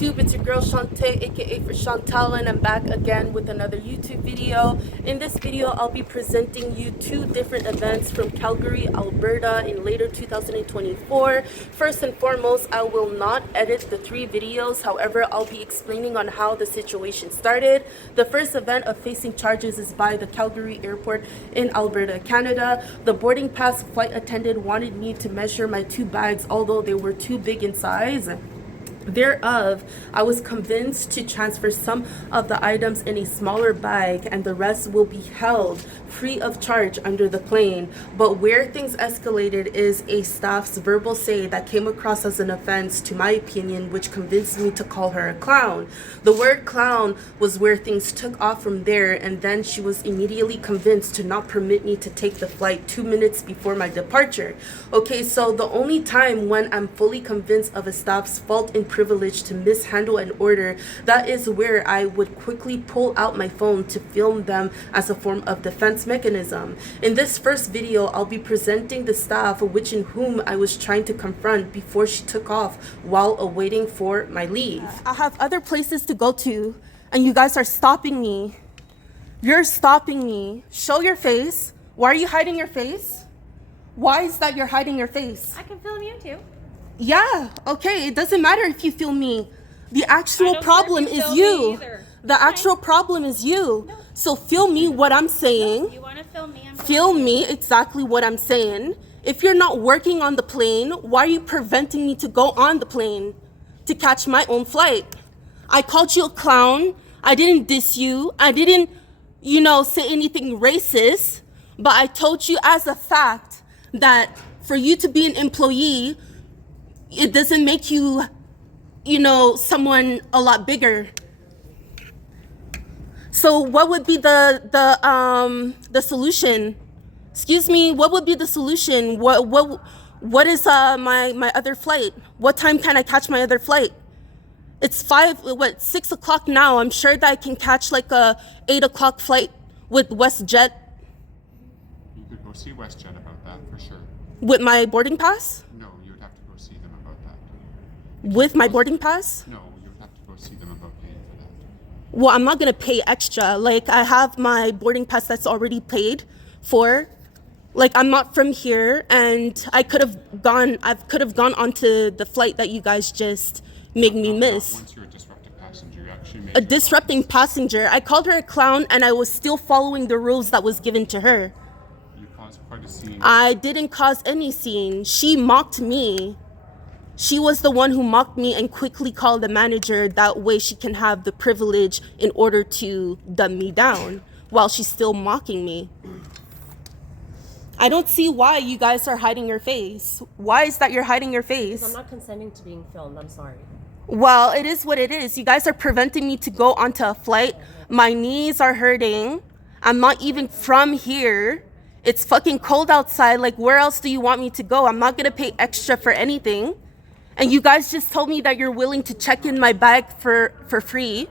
YouTube? It's your girl Shanteyy, aka for Chantal, and I'm back again with another YouTube video. In this video, I'll be presenting you two different events from Calgary, Alberta in later 2024. First and foremost, I will not edit the three videos. However, I'll be explaining on how the situation started. The first event of facing charges is by the Calgary airport in Alberta, Canada. The boarding pass flight attendant wanted me to measure my two bags, although they were too big in size. Thereof, I was convinced to transfer some of the items in a smaller bag and the rest will be held free of charge under the plane. But where things escalated is a staff's verbal say that came across as an offense to my opinion, which convinced me to call her a clown. The word clown was where things took off from there, and then she was immediately convinced to not permit me to take the flight 2 minutes before my departure. Okay, so the only time when I'm fully convinced of a staff's fault and privilege to mishandle an order, that is where I would quickly pull out my phone to film them as a form of defense mechanism. In this first video, I'll be presenting the staff which in whom I was trying to confront before she took off while awaiting for my leave. I have other places to go to and you guys are stopping me. You're stopping me. Show your face. Why are you hiding your face? Why is that you're hiding your face? I can film you too. Yeah, okay, it doesn't matter if you film me. The actual problem is you. The actual problem is you. No. So film me what I'm saying. You want to film me? Film me exactly what I'm saying. If you're not working on the plane, why are you preventing me to go on the plane to catch my own flight? I called you a clown. I didn't diss you. I didn't, say anything racist. But I told you as a fact that for you to be an employee, it doesn't make you, someone a lot bigger. So what would be the solution? Excuse me, what would be the solution? What is my other flight? What time can I catch my other flight? It's 6 o'clock now. I'm sure that I can catch like a 8 o'clock flight with WestJet. You could go see WestJet about that for sure. With my boarding pass? No, you would have to go see them about that. With my boarding pass? No, you would have to go see them about paying for that. Well, I'm not gonna pay extra. Like, I have my boarding pass that's already paid for. Like, I'm not from here, and I could have gone onto the flight that you guys just made me miss. Once you're a disruptive passenger, you actually made a disrupting passenger. I called her a clown, and I was still following the rules that was given to her. You caused quite a scene. I didn't cause any scene. She mocked me. She was the one who mocked me and quickly called the manager. That way she can have the privilege in order to dumb me down while she's still mocking me. I don't see why you guys are hiding your face. Why is that you're hiding your face? I'm not consenting to being filmed. I'm sorry. Well, it is what it is. You guys are preventing me to go onto a flight. My knees are hurting. I'm not even from here. It's fucking cold outside. Like, where else do you want me to go? I'm not gonna pay extra for anything. And you guys just told me that you're willing to check in my bag for free.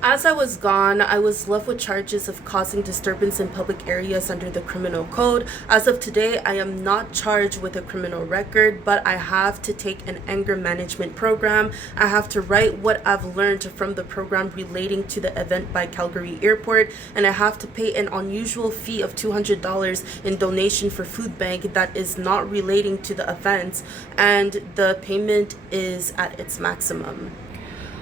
As I was gone, I was left with charges of causing disturbance in public areas under the criminal code. As of today, I am not charged with a criminal record, but I have to take an anger management program. I have to write what I've learned from the program relating to the event by Calgary Airport, and I have to pay an unusual fee of $200 in donation for food bank that is not relating to the offense, and the payment is at its maximum.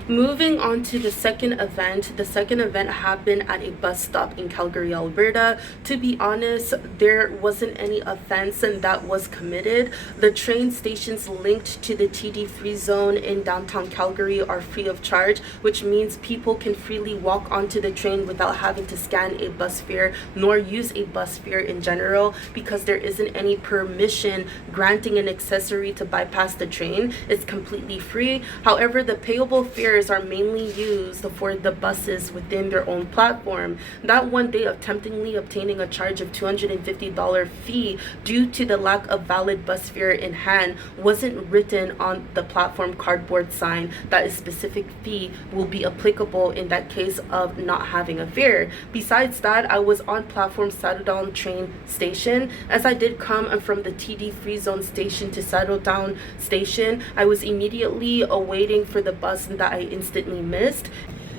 Moving on to the second event happened at a bus stop in Calgary, Alberta. To be honest, there wasn't any offense and that was committed. The train stations linked to the TD free zone in downtown Calgary are free of charge, which means people can freely walk onto the train without having to scan a bus fare nor use a bus fare in general, because there isn't any permission granting an accessory to bypass the train. It's completely free. However, the payable fare fares are mainly used for the buses within their own platform. That one day of temptingly obtaining a charge of $250 fee due to the lack of valid bus fare in hand wasn't written on the platform cardboard sign that a specific fee will be applicable in that case of not having a fare. Besides that, I was on platform Saddledown train station. As I did come from the TD free zone station to Saddledown station, I was immediately awaiting for the bus that I instantly missed.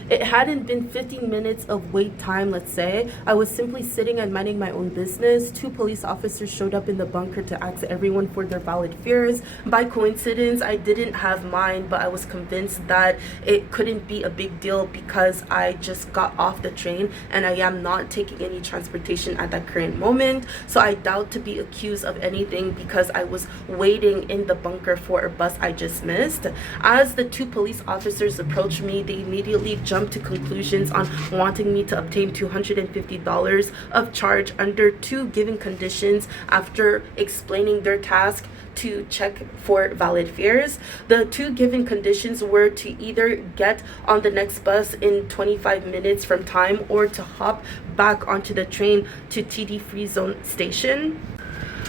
It hadn't been 15 minutes of wait time, let's say. I was simply sitting and minding my own business. Two police officers showed up in the bunker to ask everyone for their valid fares. By coincidence, I didn't have mine, but I was convinced that it couldn't be a big deal because I just got off the train and I am not taking any transportation at that current moment. So I doubt to be accused of anything because I was waiting in the bunker for a bus I just missed. As the two police officers approached me, they immediately jumped to conclusions on wanting me to obtain $250 of charge under two given conditions after explaining their task to check for valid fares. The two given conditions were to either get on the next bus in 25 minutes from time or to hop back onto the train to TD Free Zone station.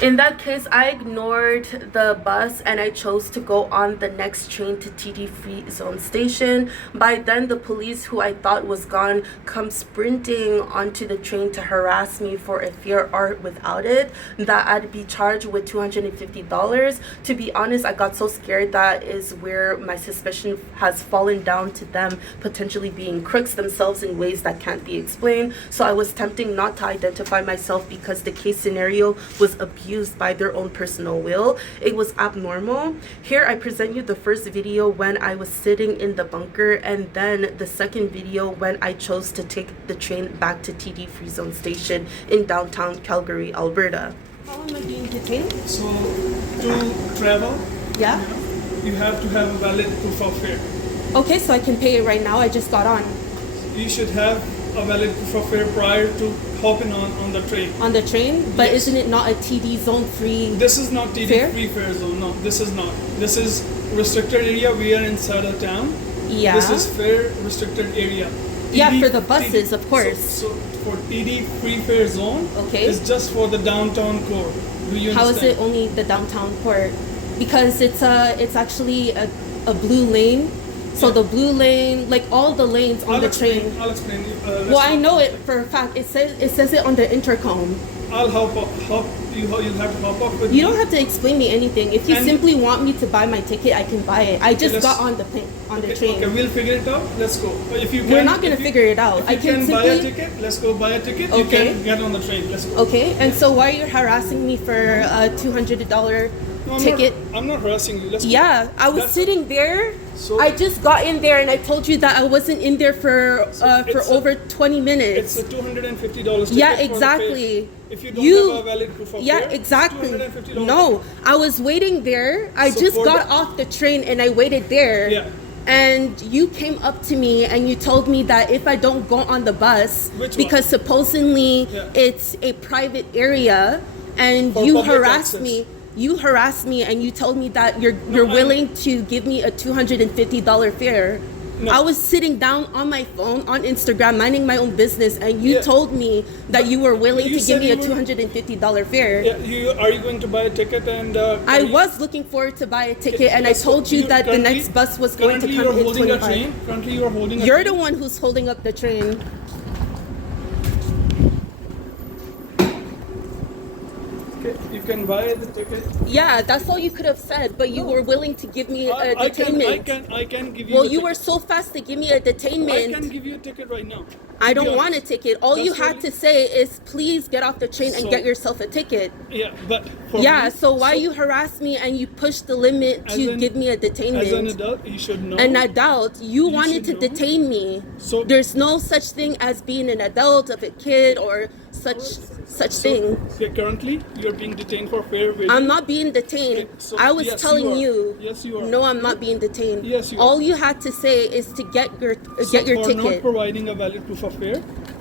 In that case, I ignored the bus and I chose to go on the next train to TD Free Zone station. By then, the police who I thought was gone come sprinting onto the train to harass me for a fare or without it, that I'd be charged with $250. To be honest, I got so scared. That is where my suspicion has fallen down to them potentially being crooks themselves in ways that can't be explained. So I was tempting not to identify myself because the case scenario was abused by their own personal will. It was abnormal. Here I present you the first video when I was sitting in the bunker, and then the second video when I chose to take the train back to TD Free Zone station in downtown Calgary, Alberta. How am I being detained? So to travel, Yeah? you have to have a valid proof of fare. Okay, so I can pay it right now. I just got on. You should have a valid proof of fare prior to hopping on the train. On the train? But Yes. isn't it not a TD zone free? This is not TD Fare? free fare zone. No, this is not. This is restricted area. We are inside a town. Yeah. This is fare restricted area. Yeah, TD for the buses, of course. So for TD free fare zone, Okay. it's just for the downtown core. Do you How is understand? it only the downtown port? Because it's actually a blue lane. So the blue lane, like all the lanes on the train. I'll explain. Well, I know it for a fact. It says it on the intercom. I'll hop up. You'll have to hop up with You me. don't have to explain me anything. If you And- simply want me to buy my ticket, I can buy it. I just let's- got on the train. Okay, we'll figure it out. Let's go. But if you We're can, not gonna if you- figure it out. If I you can buy a simply- ticket, let's go buy a ticket. You Okay. can get on the train. Let's go. Okay, and so why are you harassing me for a $200 No, I'm ticket? I'm not harassing you. Let's go. Yeah, I was That's- sitting there. So- I just got in there, and I told you that I wasn't in there for it's a- over 20 It's minutes. a $250 ticket. Yeah, for the exactly. fare. If you don't have a valid proof of yeah, fare, it's exactly. $250. No, I was waiting there. I So just for got the- off the train and I waited there. Yeah. And you came up to me and you told me that if I don't go on the bus, Which one? because supposedly Yeah. it's a private area, and For you public harassed access. me. You harassed me and you told me that you're I- willing to give me a $250 fare. No. I was sitting down on my phone on Instagram minding my own business, and you Yeah. told me that you were willing You to give said me a you were- $250 fare. Yeah, are you going to buy a ticket and? I was looking forward to buy a ticket, and I Let's go. told you that the Currently- next bus was going to currently come you're in holding a 25. train. Currently, you are holding a You're train. the one who's holding up the train. Okay, you can buy the ticket. Yeah, that's all you could have said, but you were willing to give me a I detainment. can give you. Well, the you ticket. were so fast to give me a I can detainment. give you a ticket right now. I To don't be want a honest. ticket. All you That's had what to say is, please get off the train and So- get yourself a ticket. Yeah, but for Yeah, me, so why you harass me and you push the limit As to an- give me a as an detainment? adult, you should know. An adult, you wanted to should know. detain me. So- There's no such thing as being an adult of a kid or such thing. Okay, currently, you're being detained for fair vision. I'm not being detained. Okay, so I was yes, telling you you. are. Yes, you are. No, I'm not being detained. Yes, you are. All you had to say is to get your for ticket. not providing a valid proof of fare,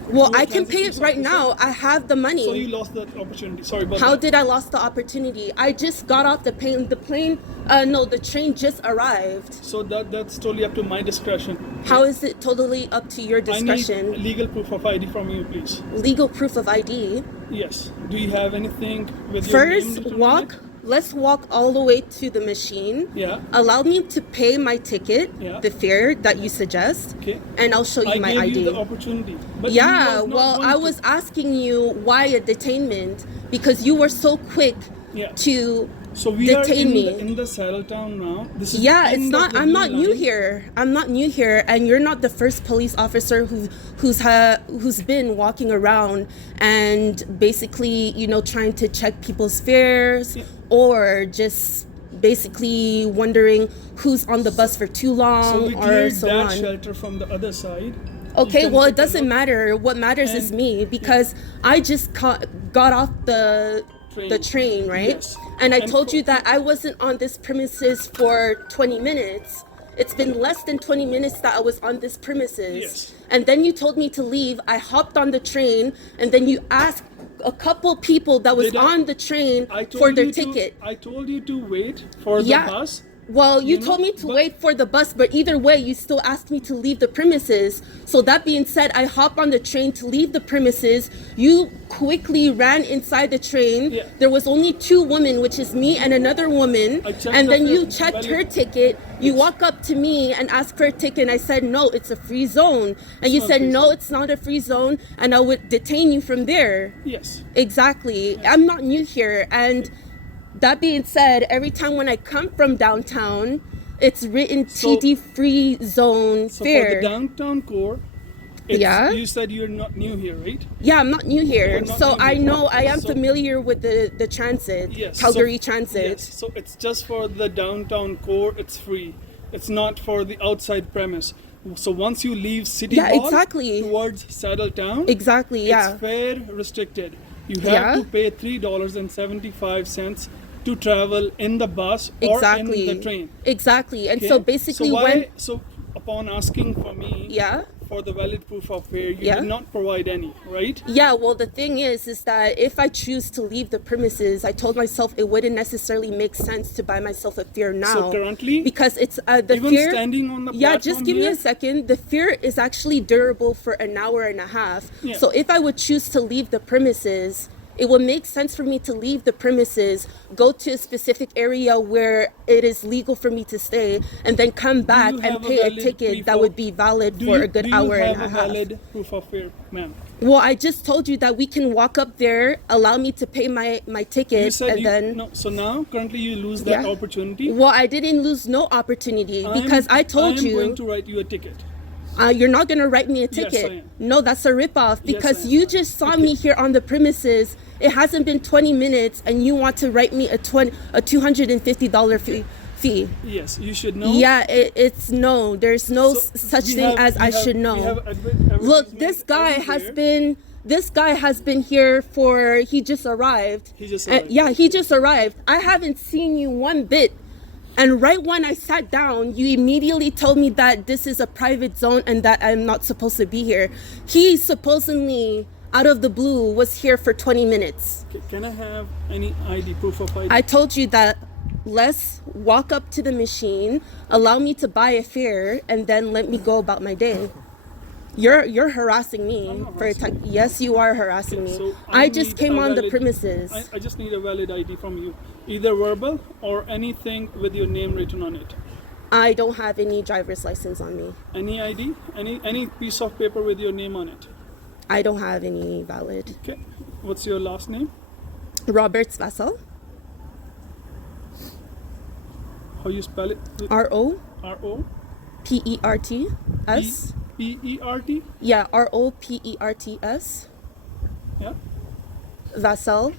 Well, You were I can pay it transit right police now. officer. I have the money. So you lost that opportunity. Sorry about How that. did I lost the opportunity? I just got off the plane. The train just arrived. So that's totally up to my discretion. How is it totally up to your I discretion? need legal proof of ID from you, please. Legal proof of ID. Yes. Do you have anything with your name First, written on it? let's walk all the way to the machine. Yeah. Allow me to pay my ticket, Yeah. the fare that you suggest, Okay. and I'll show you I my gave ID. you the opportunity. But Yeah, you was not well, going I to. was asking you why a detainment because you were so quick Yeah. to So we detain are me. in the settle town now. This is Yeah, the it's end of not. the I'm blue not new line. here. I'm not new here, and you're not the first police officer who's been walking around and basically, trying to check people's fares Yeah. or just basically wondering who's on the bus for too long So we or cleared so that on. shelter from the other side. Okay, You can well, it take a doesn't look. matter. What matters is And- me because I just got off the train, right? Yes. And I And told for- you that I wasn't on this premises for 20 minutes. It's been less than 20 minutes that I was on this premises. Yes. And then you told me to leave. I hopped on the train, and then you asked a couple people that was Did I- on the train I told for their you to- ticket. I told you to wait for the Yeah. bus. Well, you You told know, me to but- wait for the bus, but either way, you still asked me to leave the premises. So that being said, I hopped on the train to leave the premises. You quickly ran inside the train. Yeah. There was only two women, which is me and another woman. I checked And the then you fare- checked valid- her ticket. You walk up to me and ask for a ticket. And I said, no, it's a free zone. And you not a said, free no, zone. it's not a free zone. And I would detain you from there. Yes. Exactly. I'm not new here. And that being said, every time when I come from downtown, it's written So- TD free zone So fare. for the downtown core, Yeah. you said you're not new here, right? Yeah, I'm not new here. You're not So new I here. know I am So- familiar with the transit, Yes. Calgary so, Transit. Yes. So it's just for the downtown core. It's free. It's not for the outside premise. So once you leave City Yeah, Hall exactly. towards Saddletown, Exactly, yeah. it's fare restricted. You have Yeah. to pay $3.75 to travel in the bus or Exactly. in the train. Exactly. And Okay? so basically So upon asking for me yeah. for the valid proof of fare, you Yeah. did not provide any, right? Yeah, well, the thing is that if I choose to leave the premises, I told myself it wouldn't necessarily make sense to buy myself a fare now. So currently, because it's the even fare. standing on the Yeah, just platform give me here, a second. The fare is actually durable for an hour and a half. Yeah. So if I would choose to leave the premises, it would make sense for me to leave the premises, go to a specific area where it is legal for me to stay, and then come back you and have a pay a valid ticket proof that of- would be valid for a good hour Do you and have a a half. valid proof of fare, ma'am? Well, I just told you that we can walk up there, allow me to pay my ticket, You said and then. no. So now, currently, you lose that Yeah. opportunity. Well, I didn't lose no opportunity because I told I'm you. going to write you a ticket. You're not going to write me a Yes, ticket. I am. No, that's a ripoff because I am. you just saw me here on the premises. It hasn't been 20 minutes and you want to write me a $250 fee. Yes, you should know. Yeah, it's no. There's no So such we thing have- as we I have- should we know. have Look, advertisement this guy has everywhere. been here for he just arrived. He just arrived. Yeah, he just arrived. I haven't seen you one bit. And right when I sat down, you immediately told me that this is a private zone and that I'm not supposed to be here. He supposedly, out of the blue, was here for 20 minutes. Can I have any ID, proof of ID? I told you that let's walk up to the machine, allow me to buy a fare, and then let me go about my day. You're harassing me I'm not for a harassing time. Yes, you are harassing me. So I just need came a on the valid- premises. I just need a valid ID from you, either verbal or anything with your name written on it. I don't have any driver's license on me. Any ID, any piece of paper with your name on it. I don't have any valid. Okay. What's your last name? Roberts Vassal. How you spell it? R-O-P-E-R-T-S. R-O-P-E-R-T? Yeah, R-O-P-E-R-T-S. Yeah. Vassal,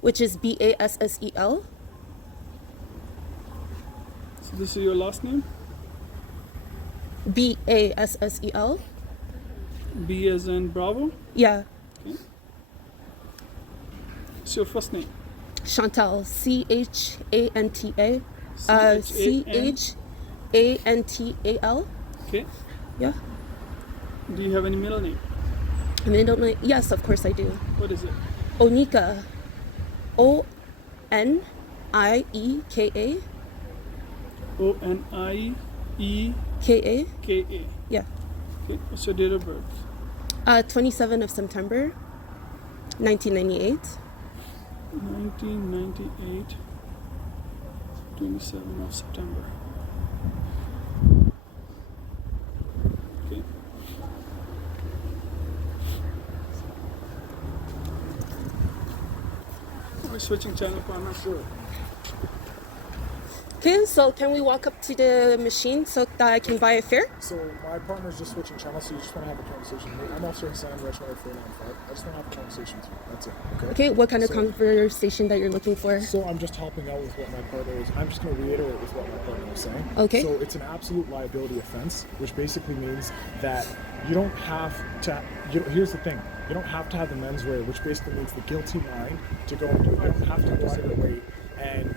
which is B-A-S-S-E-L. So this is your last name? B-A-S-S-E-L. B as in Bravo. Yeah. What's your first name? Shanteyy, C-H-A-N-T-A. C-H-A-N. C-H-A-N-T-A-L. Okay. Yeah. Do you have any middle name? Middle name? Yes, of course I do. What is it? Onika. O-N-I-E-K-A. Onieka. K-A. Yeah. Okay. What's your date of birth? 27 of September, 1998. 1998. 27 of September. Okay. We're switching channel partner. Sure. Okay, so can we walk up to the machine so that I can buy a fare? So my partner's just switching channels, so you just want to have a conversation with me. I'm Officer Hassan, Regiment 495. I just want to have a conversation with you. That's it. Okay, what kind of So- conversation that you're looking for? So I'm just helping out with what my partner is. I'm just going to reiterate with what my partner was saying. Okay. So it's an absolute liability offense, which basically means that you don't have to. Here's the thing: you don't have to have the mens rea, which basically means the guilty mind to go and do it. You don't have to go out of your way and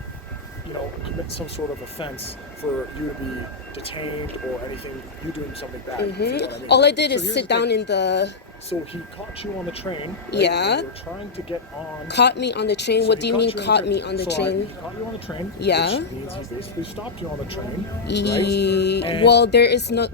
commit some sort of offense for you to be detained or anything. You doing something bad. You know what I mean? All I did So is here's sit the thing. down in the... So he caught you on the train. Right? Yeah. And you were trying to get on. Caught me on the train? So What he do you mean you on caught me on the So, train? he caught you on the train. Yeah. Which means he basically stopped you on the train. Right? And Well, there was an so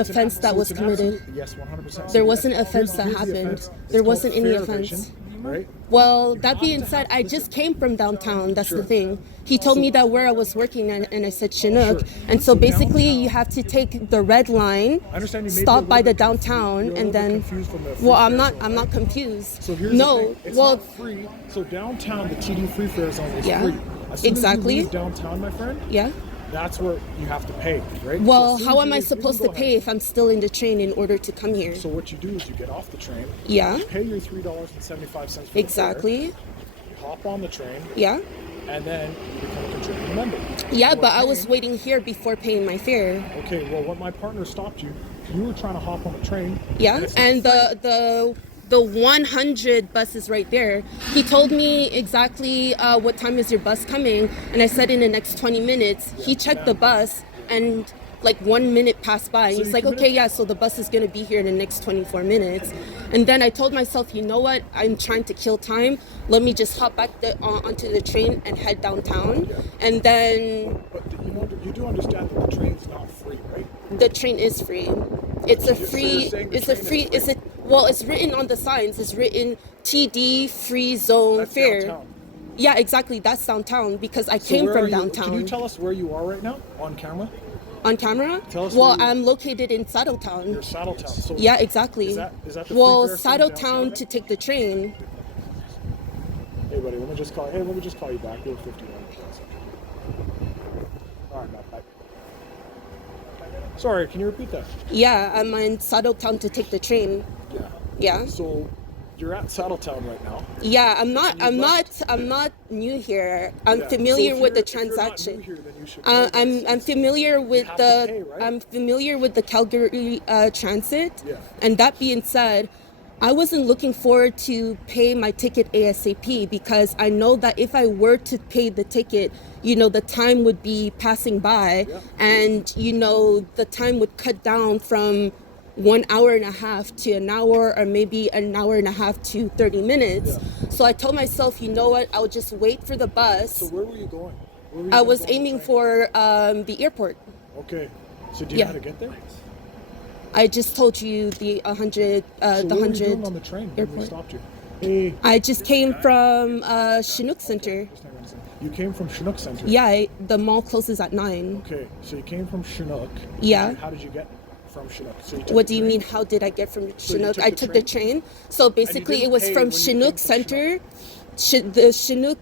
it's offense that so was it's an committed. absolute- Yes, 100%. There So was an here's- offense that here's the happened. offense. It's There called wasn't any fare offense. evasion, right? Well, that being said, I just came from downtown. That's the Sure. thing. He told me that where I was working, and I said Chinook. Sure. And so So basically, downtown- you have to take the red line, I understand you may be a stop little by the bit confused. downtown, You're a and little bit then. confused from the free Well, fare zone, I'm not right? confused. So here's No, the thing. It's well, not free. So downtown, the TD free fare zone is Yeah. free. As soon Exactly. As you leave downtown, my friend, yeah. that's where you have to pay, right? Well, So as soon how as am you I leave- supposed you to can go pay ahead. if I'm still in the train in order to come here? So what you do is you get off the train. Yeah. You pay your $3.75 for Exactly. the fare, hop on the train, Yeah. and then you become a contributing member. Yeah, So but I what was train- waiting here before paying my fare. Okay, well, when my partner stopped you, you were trying to hop on the train. Yeah, it's not and free. the 100 bus is right there. He told me exactly what time is your bus coming, and I said in the next 20 minutes. He checked the bus, and like 1 minute passed by. So He's you like, committed- okay, yeah, so the bus is gonna be here in the next 24 minutes. And then I told myself, you know what? I'm trying to kill time. Let me just hop back onto the train and head downtown. And then But you do understand that the train's not free, right? the train is free. It's a So you're free. saying the It's a train is free. free? It's a well. It's written on the signs. It's written TD free zone That's fare. downtown. Yeah, exactly. That's downtown because I So came where from are you? downtown. Can you tell us where you are right now on camera? On camera? Tell us Well, where you- I'm located in Saddletown. You're Saddletown. So Yeah, exactly. Is that the well, free fare zone Saddletown downtown? to take the train. Hey, buddy, let me just call you back. You're 51. All right, bye. Sorry, can you repeat that? Yeah, I'm in Saddletown to take the train. Yeah. Yeah. So you're at Saddletown right now. Yeah, I'm not new here. I'm Yeah. familiar So with the if you're not transaction. new here, then you should know this. I'm familiar with have the to pay, right? I'm familiar with the Calgary transit. Yeah. And that being said, I wasn't looking forward to pay my ticket ASAP because I know that if I were to pay the ticket, the time would be passing by, Yeah. and the time would cut down from 1 hour and a half to an hour, or maybe an hour and a half to 30 minutes. Yeah. So I told myself, you know what, I'll just wait for the bus. So where were you going? Where were you I gonna was go on the aiming train? for the airport. Okay. So do you Yeah. know how to get there? I just told you the 100, So the what were you 100 doing on the train when we airport. stopped you? Hey. I just came from Chinook Center. Just hang on a second. You came from Chinook Center. Yeah, the mall closes at 9. Okay, so you came from Chinook. Yeah. How did you get from Chinook? So you took What the do you train? mean? How did I get from you Chinook? took I the took the train. So basically, didn't it was pay from when you came Chinook from Center. The Chinook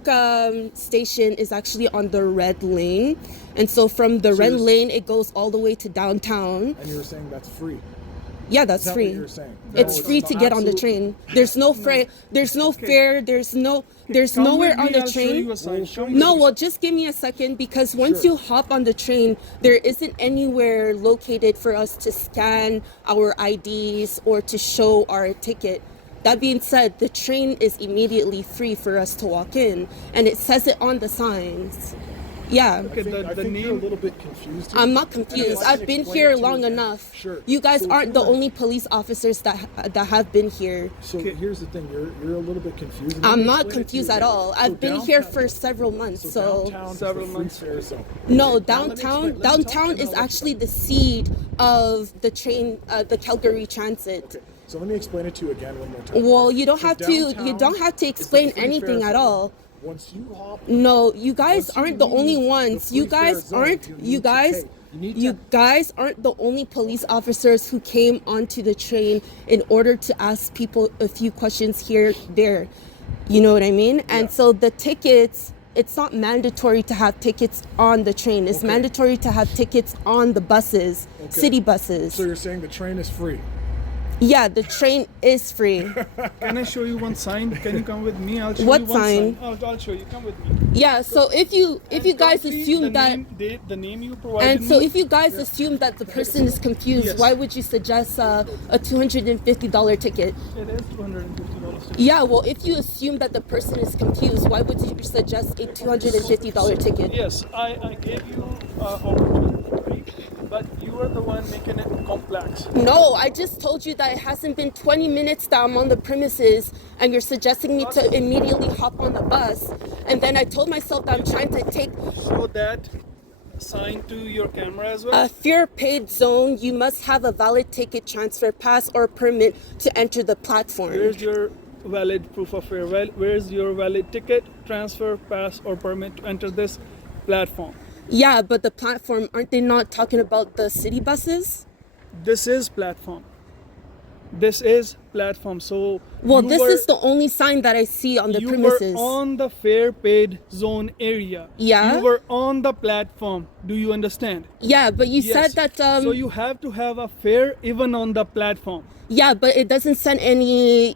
station is actually on the red lane, and so from the red you're- lane, it goes all the way to downtown. And you were saying that's free. Yeah, that's Is that free. what you're saying? It's No, free it's to not. get on the Absolutely. train. There's no fare. There's no fare. There's Come nowhere with on me, the I'll show train. you a sign. Show me No, the well, just give me a second, because once Sure. you hop on the train, there isn't anywhere located for us to scan our IDs or to show our ticket. That being said, the train is immediately free for us to walk in, and it says it on the signs. Yeah. Okay, I the think you're a name. little bit confused. Here. I'm not confused. I I've can been explain here it to you long again. enough. Sure. You guys So aren't the here- only police officers that have been here. So here's the thing, you're a little bit confused. Let I'm me not explain it to you confused at again. all. So I've been here downtown- for several months, so downtown is Several the months. free fare zone. no, Now, let me downtown explain- let me talk downtown and is I'll let you actually talk. the seed of the train, the Calgary Transit. Okay, so let me explain it to you again one more time. Well, you don't So have to. You downtown don't have to is the explain free anything fare at zone. all. Once you hop, No, you guys Once you aren't the only leave ones. the You free fare guys zone, aren't. you You need to guys. pay. You need You to- guys aren't the only police officers who came onto the train in order to ask people a few questions here, there. You know what I mean? And Yeah. so the tickets, it's not mandatory to have tickets on the train. It's Okay. mandatory to have tickets on the buses, Okay. city buses. So you're saying the train is free? Yeah, the train is free. Can I show you one sign? Can you come with me? I'll show What you one sign? I'll show you. Come with me. Yeah, so if you guys Currently, assume the that the name you provided and so me, if you guys assume that the person is confused, Yes. why would you suggest a $250 ticket? it is $250. Yeah, well, if you assume that the person is confused, why would you suggest a $250 ticket? Yes, I gave you opportunity, but you are the one making it complex. No, I just told you that it hasn't been 20 minutes that I'm on the premises and you're suggesting me to immediately hop on the bus. And then I told myself that I'm trying to take Show that sign to your camera as well. a fare paid zone. You must have a valid ticket, transfer pass, or permit to enter the platform. Where's your valid proof of fare? Where's your valid ticket, transfer, pass, or permit to enter this platform? Yeah, but the platform, aren't they not talking about the city buses? This is platform. This is platform. So Well, you this were- is the only sign that I see on the you premises. were on the fare paid zone area. Yeah? You were on the platform. Do you understand? Yeah, but you Yes. said that so you have to have a fare even on the platform. yeah, but it doesn't send any,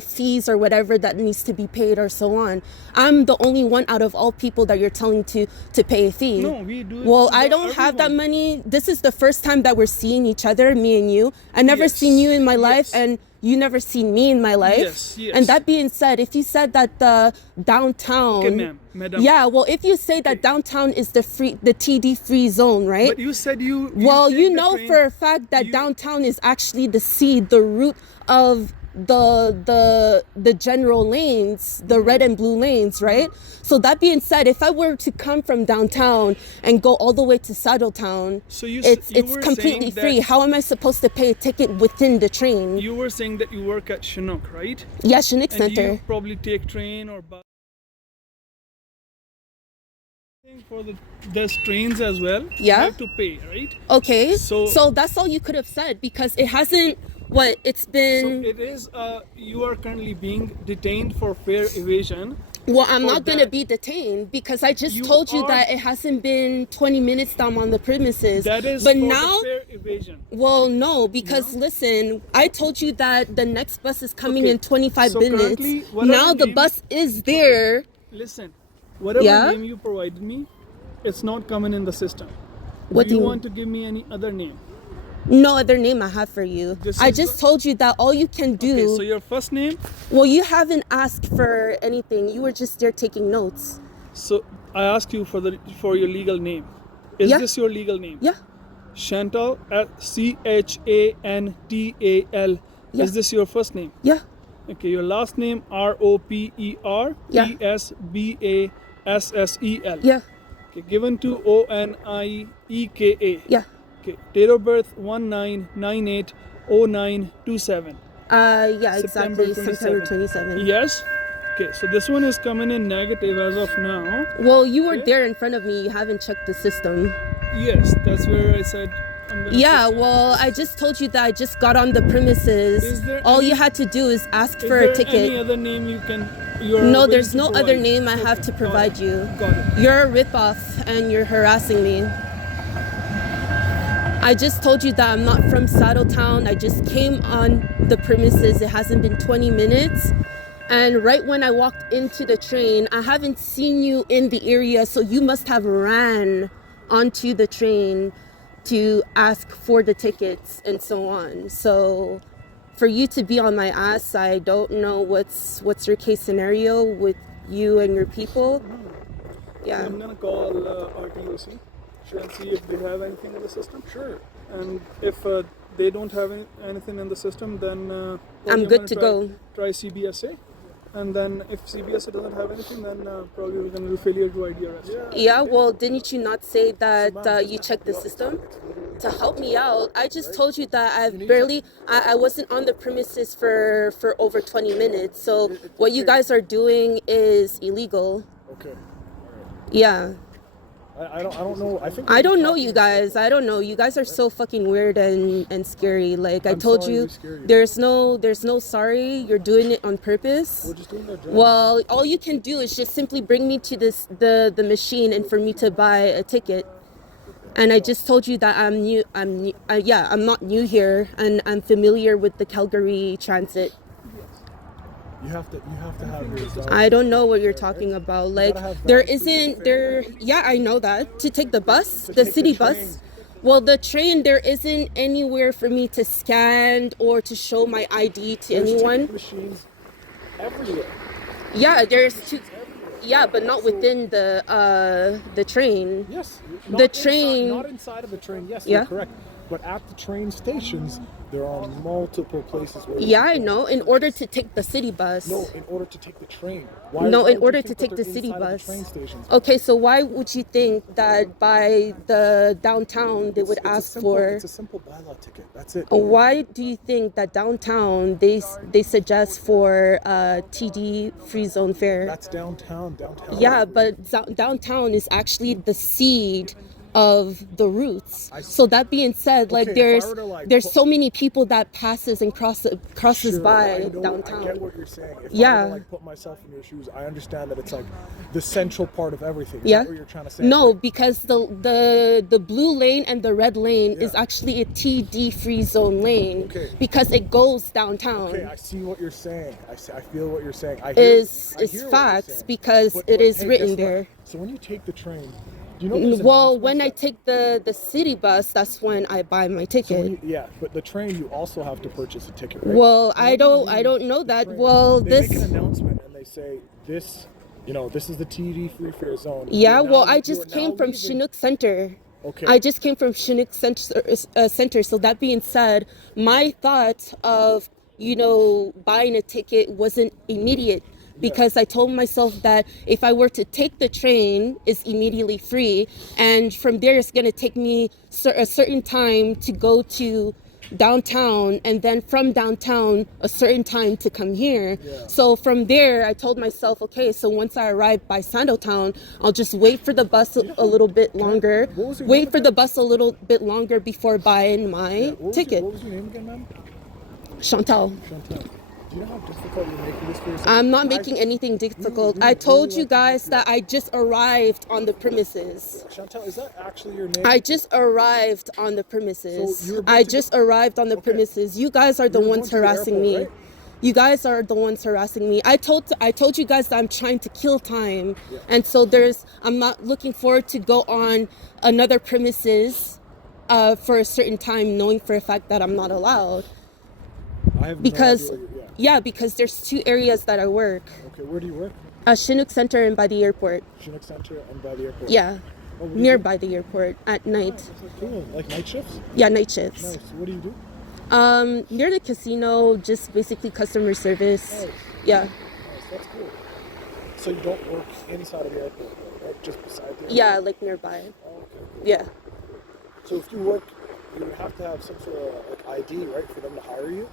fees or whatever that needs to be paid or so on. I'm the only one out of all people that you're telling to pay a fee. No, we do it Well, to I don't have that everyone. money. This is the first time that we're seeing each other, me and you. I never Yes. seen you in my life, Yes. and you never seen me in my life. Yes, yes. And that being said, if you said that the downtown, Okay, ma'am, madam. yeah, well, if you say that downtown is the TD free zone, right? But you said you. Well, take you the know train- for a fact that you- downtown is actually the seed, the root of the general lanes, the red and blue lanes, right? So that being said, if I were to come from downtown and go all the way to Saddletown, So you it's were completely saying free. that- How am I supposed to pay a ticket within the train? You were saying that you work at Chinook, right? Yeah, Chinook And Center. you probably take train or bus. For there's trains as well. Yeah. You have to pay, right? Okay, So- so that's all you could have said because it hasn't. What it's So been. it is. You are currently being detained for fare evasion. Well, I'm for not going to that. be detained because I just You told you are- that it hasn't been 20 minutes that I'm on the premises. That is but for now, the fare evasion. well, no, because listen, I told you that the next bus is coming Okay, in 25 so minutes. currently, whatever Now the name- bus is there. Listen, whatever Yeah? name you provided me, it's not coming in the system. What do you do you- want to give me any other name? No other name I have for you. This I is just the- told you that all you can do. Okay, so your first name. Well, you haven't asked for anything. You were just there taking notes. So I asked you for your legal name. Is Yeah. this your legal name? Yeah. Chantal, Chantal. Yeah. Is this your first name? Yeah. Okay, your last name Roper Yeah. Esbassel. Yeah. Okay, given to Onieka. Yeah. Okay, date of birth 19980927. Yeah, September exactly. September 27. 27. Yes. Okay, so this one is coming in negative as of now. Well, you were Okay. there in front of me. You haven't checked the system. Yes, that's where I said I'm gonna Yeah, fix it. well, I just told you that I just got on the premises. Is there All any- you had to do is ask Is for there a ticket. any other name you can? You're No, willing there's to no provide? other name I have Okay, to got provide it. you. Got it. You're a ripoff and you're harassing me. I just told you that I'm not from Saddletown. I just came on the premises. It hasn't been 20 minutes. And right when I walked into the train, I haven't seen you in the area, so you must have ran onto the train to ask for the tickets and so on. So for you to be on my ass, I don't know what's your case scenario with you and your people. Yeah. I'm gonna call RTOC and see if they have anything in the system. Sure. And if they don't have anything in the system, then probably I'm good gonna to try, go. Try CBSA, and then if CBSA doesn't have anything, then probably we're gonna do failure to ID arrest. Yeah, well, didn't you not say that you checked the system to help me out? I just told you that I wasn't on the premises for over 20 minutes. So what you guys are doing is illegal. Okay. Yeah. I don't know. I don't know you guys. I don't know. You guys are so fucking weird and scary. Like I told sorry you, we scare you. there's no sorry. You're doing it on purpose. We're just doing our job. Well, all you can do is just simply bring me to the machine and for me to buy a ticket. And I just told you that I'm new. I'm not new here, and I'm familiar with the Calgary transit. You have to have your. I don't know what you're talking about. Like gotta have there valid isn't there. Yeah, I know that to take the bus, the take the city train. bus. Well, the train, there isn't anywhere for me to scan or to show my ID to There's anyone. ticket machines everywhere. Yeah, there's two. Yeah, but not within the train. Yes. The train- Not inside of the train. Yes, Yeah. you're correct. But at the train stations, there are multiple places where. you Yeah, I can know. In order to take the city bus. No, in order to take the train. No, why in would order you to think take that the they're city inside of the bus. train stations? Okay, so why would you think that by the downtown they would It's a ask simple- for? It's a simple bylaw ticket. That's it. Why do you think that downtown they suggest for TD free zone fare? That's downtown. Yeah, but downtown is actually the seed of the routes. So that being said, like Okay, if I were to, like, there's put- so many people that crosses Sure, by I know, downtown. I get what you're saying. If I Yeah. were to, like, put myself in your shoes, I understand that it's like the central part of everything. Is Yeah. that what you're trying to say? No, because the blue lane and the red lane is Yeah. actually a TD free zone lane Okay. because it goes downtown. Okay, I see what you're saying. I feel what you're saying. I Is hear what you're facts saying. because But it is hey, written guess what? there. So when you take the train, do you know? there's Well, when I announcements take the city bus, that's when I buy my that- so ticket. when you, yeah, but the train you also have to purchase a ticket, right? Well, So I when don't you I leave don't know the that. train, Well, they this make an announcement and they say this. This is the TD free fare zone. yeah. You're Well, now- I you just are came now from leaving- Chinook Center. Okay. I just came from Chinook Center. So that being said, my thought of buying a ticket wasn't immediate because I told myself that if I were to take the train, it's immediately free, and from there it's gonna take me a certain time to go to downtown, and then from downtown a certain time to come here. Yeah. So from there I told myself, okay, so once I arrive by Sandotown, I'll just wait for the bus a little bit longer, What was your wait name for the again? bus a little bit longer before buying my What was ticket. what was your name again, ma'am? Chantal, Shanteyy. Do you know how difficult you're making this for yourself? I'm not making anything difficult. we I would told really you like to guys help you that I just arrived on the premises. Shanteyy, is that actually your name? I just arrived on the So premises. you were about I to just go- arrived on the Okay. premises. You guys are the You were ones going to the harassing airport, me. right? You guys are the ones harassing me. I told you guys that I'm trying to kill time, Yeah. and so I'm not looking forward to go on another premises for a certain time, knowing for a fact that I'm not allowed. I have Because no idea what you're, because there's two areas that I work: Okay, where do you work? Chinook Center and by the airport. Chinook Center and by the airport. Yeah, Oh, what do you nearby the airport at night. do? Cool. Like night shifts? Yeah, night shifts. Nice. What do you do? Near the casino, just basically customer service. Nice. Yeah. Nice. That's cool. So you don't work inside of the airport, right? Just beside the airport? Yeah, like nearby. Oh, okay. Cool. Yeah. So if you work, you would have to have some sort of like ID, right, for them to hire you?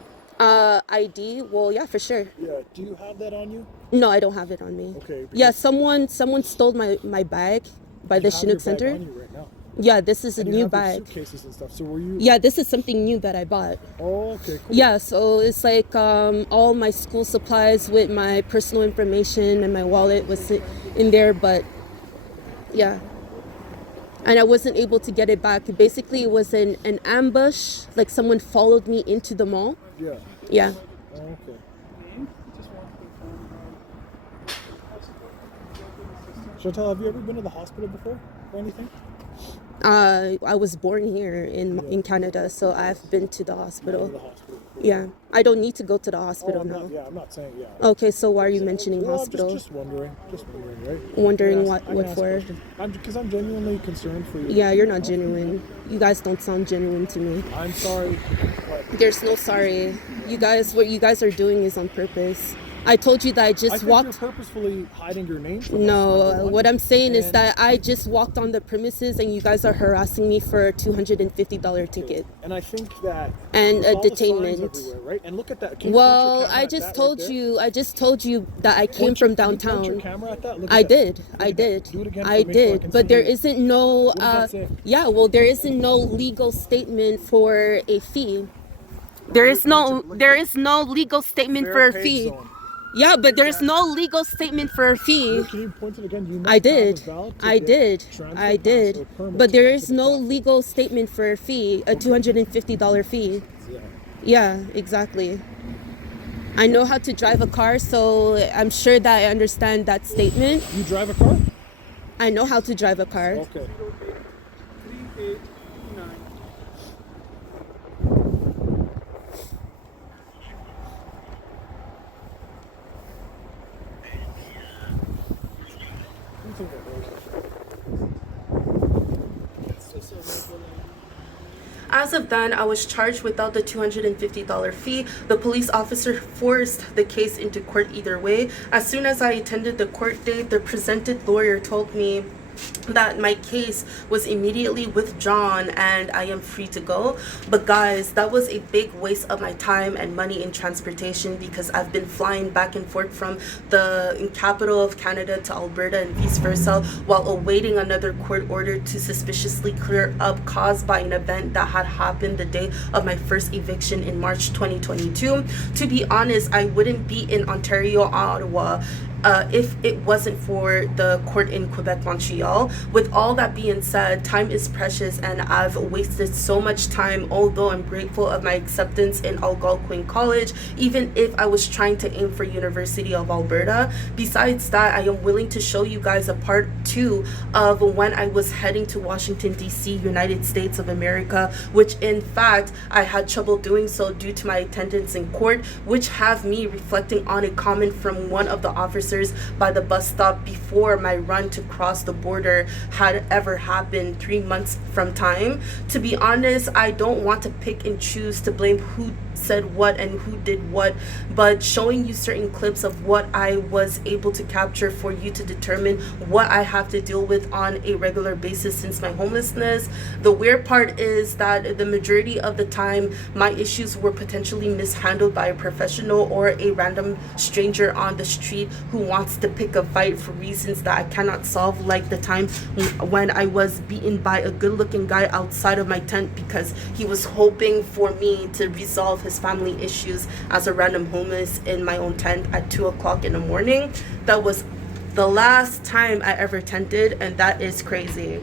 ID? Well, yeah, for sure. Yeah. Do you have that on you? No, I don't have it on me. Okay. Yeah, someone stole my bag by the You have your Chinook bag Center. on you right now. Yeah, this is a And you new have your bag. suitcases and stuff. So were you? Yeah, this is something new that I bought. Oh, okay. Cool. Yeah, so it's like all my school supplies with my personal information and my wallet was in there, but yeah. And I wasn't able to get it back. Basically, it was an ambush, like someone followed me into the mall. Yeah. Yeah. Oh, okay. Shanteyy, have you ever been to the hospital before or anything? I was born here in Canada, so I've been to the To the hospital. hospital. Cool. Yeah. I don't need to go to the Oh, hospital I'm now. not, yeah, I'm not saying, yeah. Okay, so why are you mentioning Well, hospital? Just wondering, right? Wondering I can what ask for? questions. Because I'm genuinely concerned for you. Yeah, you're not genuine. You guys don't sound genuine to me. I'm sorry, but There's no sorry. What you guys are doing is on purpose. I told you that I I just think walked. you're purposefully hiding your name from us, No, number one. what I'm saying is And- that I just walked on the premises and you guys are harassing me for a $250 ticket And I think that and there's a all the signs detainment. everywhere, right? And look at that. Can you point your Well, camera I at just that told right there? you. I just told you that I came Point your- from can you point your downtown. camera at that? Look at I that. did. Do it I again. did. Do it again I for me so I did. can But see there it. isn't no. What does that say? Yeah. Well, there isn't no legal statement for a fee. There is no. There is no legal statement for a Fair paid fee. zone. Yeah, but there's no legal statement for a fee. Look, can you point it again? You must I did. have a valid I ticket, did. transfer I pass, did. or permit But there to is the no platform. legal statement for a fee, a $250 fee. Yeah. Yeah, exactly. I know how to drive a car, so I'm sure that I understand that statement. You drive a car? I know how to drive a car. Okay. 3829. As of then, I was charged without the $250 fee. The police officer forced the case into court either way. As soon as I attended the court date, the presented lawyer told me that my case was immediately withdrawn and I am free to go. But guys, that was a big waste of my time and money in transportation because I've been flying back and forth from the capital of Canada to Alberta and vice versa while awaiting another court order to suspiciously clear up caused by an event that had happened the day of my first eviction in March 2022. To be honest, I wouldn't be in Ontario, Ottawa, if it wasn't for the court in Quebec, Montreal. With all that being said, time is precious and I've wasted so much time, although I'm grateful of my acceptance in Algonquin College, even if I was trying to aim for University of Alberta. Besides that, I am willing to show you guys a part 2 of when I was heading to Washington, D.C., United States of America, which in fact, I had trouble doing so due to my attendance in court, which have me reflecting on a comment from one of the officers by the bus stop before my run to cross the border had ever happened 3 months from time. To be honest, I don't want to pick and choose to blame who said what and who did what, but showing you certain clips of what I was able to capture for you to determine what I have to deal with on a regular basis since my homelessness. The weird part is that the majority of the time my issues were potentially mishandled by a professional or a random stranger on the street who wants to pick a fight for reasons that I cannot solve, like the time when I was beaten by a good-looking guy outside of my tent because he was hoping for me to resolve his family issues as a random homeless in my own tent at 2 o'clock in the morning. That was the last time I ever tented, and that is crazy.